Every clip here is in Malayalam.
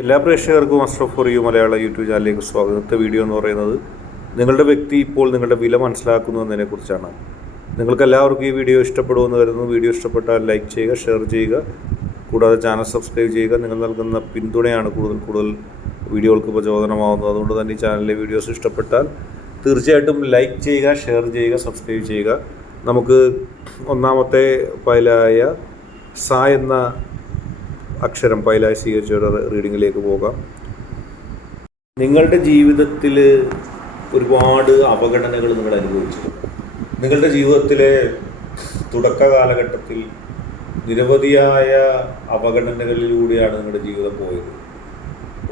എല്ലാ പ്രേക്ഷകർക്കും Ashraf for you Malayala YouTube ചാനലിലേക്ക് സ്വാഗതം. ഇന്നത്തെ വീഡിയോ എന്ന് പറയുന്നത് നിങ്ങളുടെ വ്യക്തി ഇപ്പോൾ നിങ്ങളുടെ വില മനസ്സിലാക്കുന്നു എന്നതിനെക്കുറിച്ചാണ്. നിങ്ങൾക്ക് എല്ലാവർക്കും ഈ വീഡിയോ ഇഷ്ടപ്പെടുമെന്ന് കരുതുന്നു. വീഡിയോ ഇഷ്ടപ്പെട്ടാൽ ലൈക്ക് ചെയ്യുക, ഷെയർ ചെയ്യുക, കൂടാതെ ചാനൽ സബ്സ്ക്രൈബ് ചെയ്യുക. നിങ്ങൾ നൽകുന്ന പിന്തുണയാണ് കൂടുതൽ വീഡിയോകൾക്ക് പ്രചോദനമാകുന്നത്. അതുകൊണ്ട് തന്നെ ഈ ചാനലിലെ വീഡിയോസ് ഇഷ്ടപ്പെട്ടാൽ തീർച്ചയായിട്ടും ലൈക്ക് ചെയ്യുക, ഷെയർ ചെയ്യുക, സബ്സ്ക്രൈബ് ചെയ്യുക. നമുക്ക് ഒന്നാമത്തെ ഫയലായ സ എന്ന അക്ഷരം ഫയലായി സ്വീകരിച്ച റീഡിങ്ങിലേക്ക് പോകാം. നിങ്ങളുടെ ജീവിതത്തിൽ ഒരുപാട് അവഗണനകൾ നിങ്ങൾ അനുഭവിച്ചു. നിങ്ങളുടെ ജീവിതത്തിലെ തുടക്ക കാലഘട്ടത്തിൽ നിരവധിയായ അവഗണനകളിലൂടെയാണ് നിങ്ങളുടെ ജീവിതം പോയത്.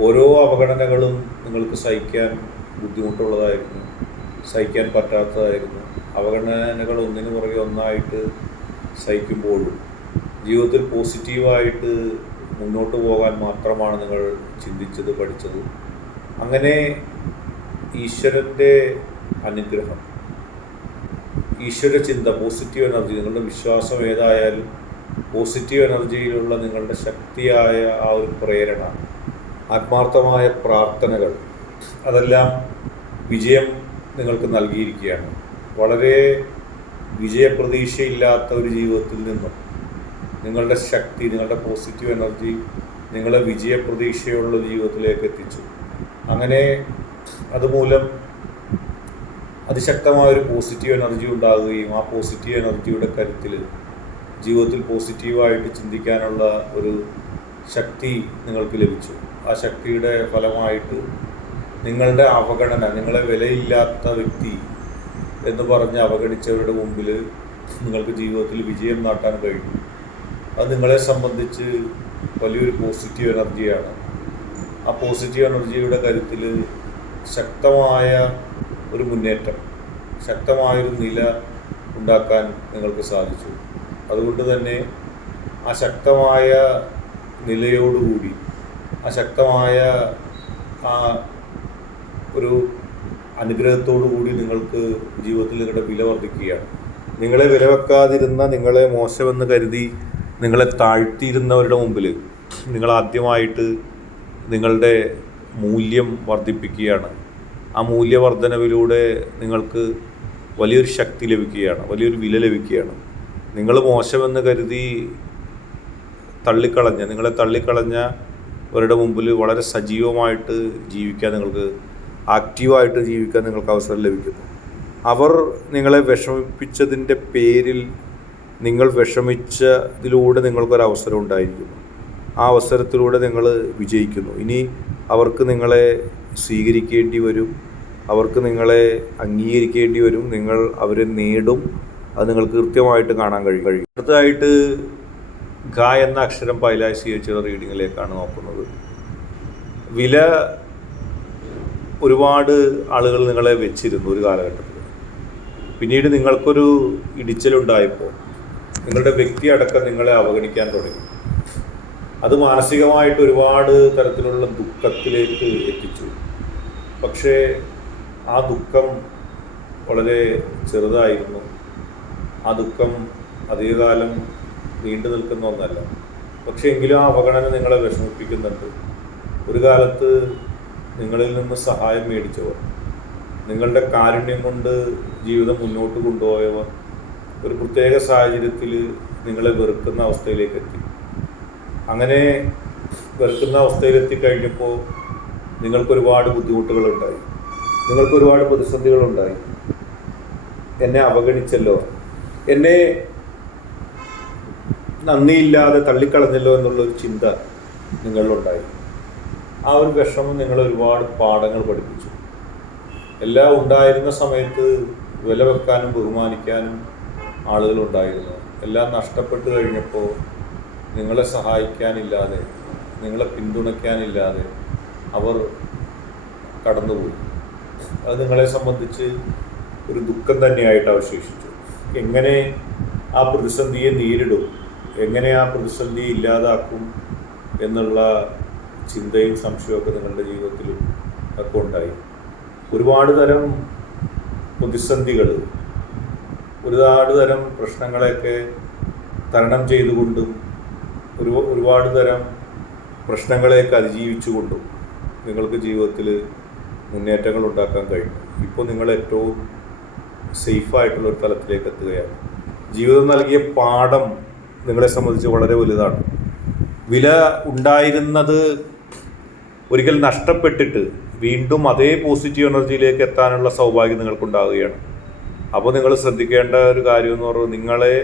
ഓരോ അവഗണനകളും നിങ്ങൾക്ക് സഹിക്കാൻ ബുദ്ധിമുട്ടുള്ളതായിരുന്നു, സഹിക്കാൻ പറ്റാത്തതായിരുന്നു. അവഗണനകൾ ഒന്നിനു പുറകെ ഒന്നായിട്ട് സഹിക്കുമ്പോഴും ജീവിതത്തിൽ പോസിറ്റീവായിട്ട് മുന്നോട്ട് പോകാൻ മാത്രമാണ് നിങ്ങൾ ചിന്തിച്ചത്, പഠിച്ചത്. അങ്ങനെ ഈശ്വരൻ്റെ അനുഗ്രഹം, ഈശ്വര ചിന്ത, പോസിറ്റീവ് എനർജി, നിങ്ങളുടെ വിശ്വാസം ഏതായാലും പോസിറ്റീവ് എനർജിയിലുള്ള നിങ്ങളുടെ ശക്തിയായ ആ ഒരു പ്രേരണ, ആത്മാർത്ഥമായ പ്രാർത്ഥനകൾ, അതെല്ലാം വിജയം നിങ്ങൾക്ക് നൽകിയിരിക്കുകയാണ്. വളരെ വിജയപ്രതീക്ഷയില്ലാത്ത ഒരു ജീവിതത്തിൽ നിന്നും നിങ്ങളുടെ ശക്തി, നിങ്ങളുടെ പോസിറ്റീവ് എനർജി നിങ്ങളെ വിജയപ്രതീക്ഷയുള്ള ജീവിതത്തിലേക്ക് എത്തിച്ചു. അങ്ങനെ അതുമൂലം അതിശക്തമായൊരു പോസിറ്റീവ് എനർജി ഉണ്ടാകുകയും ആ പോസിറ്റീവ് എനർജിയുടെ കരുത്തിൽ ജീവിതത്തിൽ പോസിറ്റീവായിട്ട് ചിന്തിക്കാനുള്ള ഒരു ശക്തി നിങ്ങൾക്ക് ലഭിച്ചു. ആ ശക്തിയുടെ ഫലമായിട്ട് നിങ്ങളുടെ അവഗണന, നിങ്ങളെ വിലയില്ലാത്ത വ്യക്തി എന്ന് പറഞ്ഞ് അവഗണിച്ചവരുടെ മുമ്പിൽ നിങ്ങൾക്ക് ജീവിതത്തിൽ വിജയം നാട്ടാൻ കഴിഞ്ഞു. അത് നിങ്ങളെ സംബന്ധിച്ച് വലിയൊരു പോസിറ്റീവ് എനർജിയാണ്. ആ പോസിറ്റീവ് എനർജിയുടെ കരുത്തിൽ ശക്തമായ ഒരു മുന്നേറ്റം, ശക്തമായൊരു നില ഉണ്ടാക്കാൻ നിങ്ങൾക്ക് സാധിച്ചു. അതുകൊണ്ട് തന്നെ ആ ശക്തമായ നിലയോടുകൂടി, ആ ശക്തമായ ആ ഒരു അനുഗ്രഹത്തോടു കൂടി നിങ്ങൾക്ക് ജീവിതത്തിൽ നിങ്ങളുടെ വില വർദ്ധിക്കുകയാണ്. നിങ്ങളെ വിലവെക്കാതിരുന്ന, നിങ്ങളെ മോശമെന്ന് കരുതി നിങ്ങളെ താഴ്ത്തിയിരുന്നവരുടെ മുമ്പിൽ നിങ്ങൾ ആദ്യമായിട്ട് നിങ്ങളുടെ മൂല്യം വർദ്ധിപ്പിക്കുകയാണ്. ആ മൂല്യവർദ്ധനവിലൂടെ നിങ്ങൾക്ക് വലിയൊരു ശക്തി ലഭിക്കുകയാണ്, വലിയൊരു വില ലഭിക്കുകയാണ്. നിങ്ങൾ മോശമെന്ന് കരുതി നിങ്ങളെ തള്ളിക്കളഞ്ഞവരുടെ മുമ്പിൽ വളരെ സജീവമായിട്ട് ജീവിക്കാൻ, നിങ്ങൾക്ക് ആക്റ്റീവായിട്ട് ജീവിക്കാൻ നിങ്ങൾക്ക് അവസരം ലഭിക്കുന്നു. അവർ നിങ്ങളെ വിഷമിപ്പിച്ചതിൻ്റെ പേരിൽ നിങ്ങൾ വിഷമിച്ചതിലൂടെ നിങ്ങൾക്കൊരവസരം ഉണ്ടായിരിക്കുന്നു. ആ അവസരത്തിലൂടെ നിങ്ങൾ വിജയിക്കുന്നു. ഇനി അവർക്ക് നിങ്ങളെ സ്വീകരിക്കേണ്ടി വരും, അവർക്ക് നിങ്ങളെ അംഗീകരിക്കേണ്ടി വരും, നിങ്ങൾ അവരെ നേടും. അത് നിങ്ങൾക്ക് കൃത്യമായിട്ട് കാണാൻ കഴിയും. അടുത്തതായിട്ട് ഗ എന്ന അക്ഷരം ഫയലായി സ്വീകരിച്ച റീഡിങ്ങിലേക്കാണ് നോക്കുന്നത്. വില ഒരുപാട് ആളുകൾ നിങ്ങളെ വെച്ചിരുന്നു ഒരു കാലഘട്ടത്തിൽ. പിന്നീട് നിങ്ങൾക്കൊരു ഇടിച്ചിലുണ്ടായപ്പോൾ നിങ്ങളുടെ വ്യക്തി അടക്കം നിങ്ങളെ അവഗണിക്കാൻ തുടങ്ങി. അത് മാനസികമായിട്ട് ഒരുപാട് തരത്തിലുള്ള ദുഃഖത്തിലേക്ക് എത്തിച്ചു. പക്ഷേ ആ ദുഃഖം വളരെ ചെറുതായിരുന്നു. ആ ദുഃഖം അധികകാലം നീണ്ടു നിൽക്കുന്ന ഒന്നല്ല. പക്ഷേ എങ്കിലും ആ അവഗണന നിങ്ങളെ വിഷമിപ്പിക്കുന്നുണ്ട്. ഒരു കാലത്ത് നിങ്ങളിൽ നിന്ന് സഹായം മേടിച്ചവർ, നിങ്ങളുടെ കാരുണ്യം കൊണ്ട് ജീവിതം മുന്നോട്ട് കൊണ്ടുപോയവർ ഒരു പ്രത്യേക സാഹചര്യത്തിൽ നിങ്ങളെ വെറുക്കുന്ന അവസ്ഥയിലേക്ക് എത്തി. അങ്ങനെ വെറുക്കുന്ന അവസ്ഥയിലെത്തിക്കഴിഞ്ഞപ്പോൾ നിങ്ങൾക്കൊരുപാട് ബുദ്ധിമുട്ടുകളുണ്ടായി, നിങ്ങൾക്കൊരുപാട് പ്രതിസന്ധികളുണ്ടായി. എന്നെ അവഗണിച്ചല്ലോ, എന്നെ നന്ദിയില്ലാതെ തള്ളിക്കളഞ്ഞല്ലോ എന്നുള്ളൊരു ചിന്ത നിങ്ങളിലുണ്ടായി. ആ ഒരു വിഷമം നിങ്ങളെ ഒരുപാട് പാഠങ്ങൾ പഠിപ്പിച്ചു. എല്ലാം ഉണ്ടായിരുന്ന സമയത്ത് വില വെക്കാനും ബഹുമാനിക്കാനും ആളുകളുണ്ടായിരുന്നു. എല്ലാം നഷ്ടപ്പെട്ട് കഴിഞ്ഞപ്പോൾ നിങ്ങളെ സഹായിക്കാനില്ലാതെ, നിങ്ങളെ പിന്തുണയ്ക്കാനില്ലാതെ അവർ കടന്നുപോയി. അത് നിങ്ങളെ സംബന്ധിച്ച് ഒരു ദുഃഖം തന്നെയായിട്ട് അവശേഷിച്ചു. എങ്ങനെ ആ പ്രതിസന്ധിയെ നേരിടും, എങ്ങനെ ആ പ്രതിസന്ധിയെ ഇല്ലാതാക്കും എന്നുള്ള ചിന്തയും സംശയമൊക്കെ നിങ്ങളുടെ ജീവിതത്തിലും ഒക്കെ ഉണ്ടായി. ഒരുപാട് തരം പ്രതിസന്ധികൾ, ഒരുപാട് തരം പ്രശ്നങ്ങളെയൊക്കെ തരണം ചെയ്തുകൊണ്ടും ഒരുപാട് തരം പ്രശ്നങ്ങളെയൊക്കെ അതിജീവിച്ചുകൊണ്ടും നിങ്ങൾക്ക് ജീവിതത്തിൽ മുന്നേറ്റങ്ങൾ ഉണ്ടാക്കാൻ കഴിയും. ഇപ്പോൾ നിങ്ങൾ ഏറ്റവും സേഫായിട്ടുള്ളൊരു തലത്തിലേക്ക് എത്തുകയാണ്. ജീവിതം നൽകിയ പാഠം നിങ്ങളെ സംബന്ധിച്ച് വളരെ വലുതാണ്. വില ഉണ്ടായിരുന്നത് ഒരിക്കൽ നഷ്ടപ്പെട്ടിട്ട് വീണ്ടും അതേ പോസിറ്റീവ് എനർജിയിലേക്ക് എത്താനുള്ള സൗഭാഗ്യം നിങ്ങൾക്കുണ്ടാവുകയാണ്. അപ്പോൾ നിങ്ങൾ ശ്രദ്ധിക്കേണ്ട ഒരു കാര്യം എന്ന് പറയുന്നത്, നിങ്ങളെ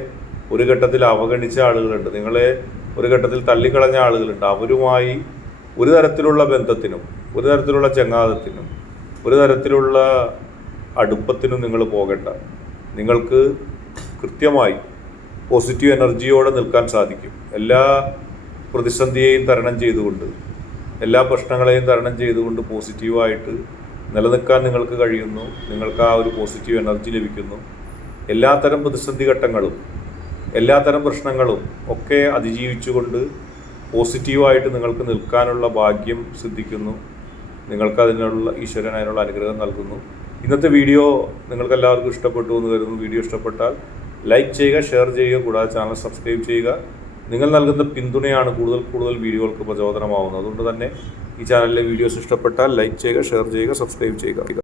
ഒരു ഘട്ടത്തിൽ അവഗണിച്ച ആളുകളുണ്ട്, നിങ്ങളെ ഒരു ഘട്ടത്തിൽ തള്ളിക്കളഞ്ഞ ആളുകളുണ്ട്. അവരുമായി ഒരു തരത്തിലുള്ള ബന്ധത്തിനും ഒരു തരത്തിലുള്ള ചങ്ങാതത്തിനും ഒരു തരത്തിലുള്ള അടുപ്പത്തിനും നിങ്ങൾ പോകേണ്ട. നിങ്ങൾക്ക് കൃത്യമായി പോസിറ്റീവ് എനർജിയോടെ നിൽക്കാൻ സാധിക്കും. എല്ലാ പ്രതിസന്ധിയെയും തരണം ചെയ്തുകൊണ്ട്, എല്ലാ പ്രശ്നങ്ങളെയും തരണം ചെയ്തുകൊണ്ട് പോസിറ്റീവായിട്ട് നിലനിൽക്കാൻ നിങ്ങൾക്ക് കഴിയുന്നു. നിങ്ങൾക്ക് ആ ഒരു പോസിറ്റീവ് എനർജി ലഭിക്കുന്നു. എല്ലാത്തരം പ്രതിസന്ധി ഘട്ടങ്ങളും എല്ലാത്തരം പ്രശ്നങ്ങളും ഒക്കെ അതിജീവിച്ചുകൊണ്ട് പോസിറ്റീവായിട്ട് നിങ്ങൾക്ക് നിൽക്കാനുള്ള ഭാഗ്യം സിദ്ധിക്കുന്നു. നിങ്ങൾക്കതിനുള്ള ഈശ്വരൻ അതിനുള്ള അനുഗ്രഹം നൽകുന്നു. ഇന്നത്തെ വീഡിയോ നിങ്ങൾക്ക് എല്ലാവർക്കും ഇഷ്ടപ്പെട്ടു എന്ന് കരുതുന്നു. വീഡിയോ ഇഷ്ടപ്പെട്ടാൽ ലൈക്ക് ചെയ്യുക, ഷെയർ ചെയ്യുക, കൂടാതെ ചാനൽ സബ്സ്ക്രൈബ് ചെയ്യുക. നിങ്ങൾ നൽകുന്ന പിന്തുണയാണ് കൂടുതൽ വീഡിയോകൾക്ക് പ്രചോദനമാവുന്നത്. അതുകൊണ്ട് തന്നെ ഈ ചാനലിലെ വീഡിയോസ് ഇഷ്ടപ്പെട്ടാൽ ലൈക്ക് ചെയ്യുക, ഷെയർ ചെയ്യുക, സബ്സ്ക്രൈബ് ചെയ്യുക.